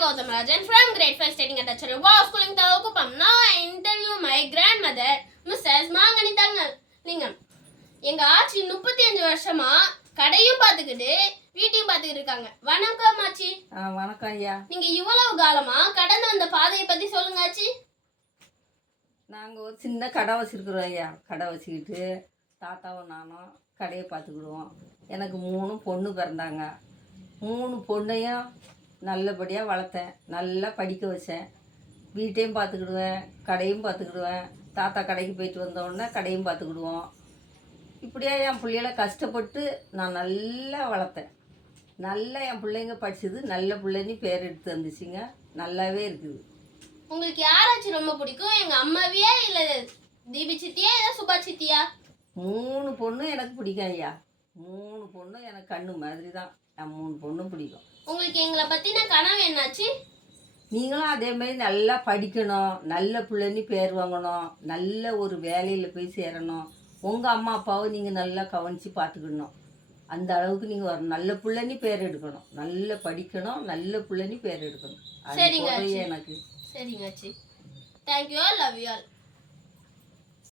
Gautamarajan from grade 5 studying at Achara Wow Schooling Tavukupam. Now I interview my grandmother, Mrs. Manganitha Lingam. எங்க ஆச்சி 35 வருஷமா கடையும் பார்த்துக்கிட்டு வீட்டையும் பார்த்துக்கிட்டு இருக்காங்க. வணக்கம் ஆச்சி. வணக்கம் ஐயா. நீங்க இவ்வளவு காலமா கடந்து வந்த பாதையை பத்தி சொல்லுங்க ஆச்சி. நாங்கள் ஒரு சின்ன கடை வச்சுருக்குறோம் ஐயா. கடை வச்சுக்கிட்டு தாத்தாவும் நானும் கடையை பார்த்துக்கிடுவோம். எனக்கு 3 பொண்ணு பிறந்தாங்க. 3 பொண்ணையும் நல்லபடியாக வளர்த்தேன், நல்லா படிக்க வச்சேன். வீட்டையும் பார்த்துக்கிடுவேன், கடையும் பார்த்துக்கிடுவேன். தாத்தா கடைக்கு போயிட்டு வந்தோடனே கடையும் பார்த்துக்கிடுவோம். இப்படியே என் பிள்ளைகளை கஷ்டப்பட்டு நான் நல்லா வளர்த்தேன். நல்லா என் பிள்ளைங்க படிச்சது, நல்ல பிள்ளைன்னு பேர் எடுத்து வந்துச்சுங்க. நல்லாவே இருக்குது. உங்களுக்கு யாராச்சும் ரொம்ப பிடிக்கும்? எங்க அம்மாவியா இல்லை தீபி சித்தியா இல்லை சுபா சித்தியா? 3 பொண்ணும் எனக்கு பிடிக்கும் ஐயா. 3 பொண்ணும் எனக்கு கண்ணு மாதிரி தான். என் 3 பொண்ணும் பிடிக்கும். உங்களுக்கு எங்களை பற்றின கனவு என்னாச்சு? நீங்களும் அதே மாதிரி நல்லா படிக்கணும், நல்ல பிள்ளைன்னு பேர் வாங்கணும், நல்ல ஒரு வேலையில் போய் சேரணும். உங்கள் அம்மா அப்பாவை நீங்கள் நல்லா கவனித்து பார்த்துக்கணும். அந்த அளவுக்கு நீங்கள் ஒரு நல்ல பிள்ளைன்னு பேர் எடுக்கணும், நல்லா படிக்கணும், நல்ல பிள்ளைன்னு பேர் எடுக்கணும். சரிங்க எனக்கு. சரிங்க ஆச்சி. Thank you all, love you all.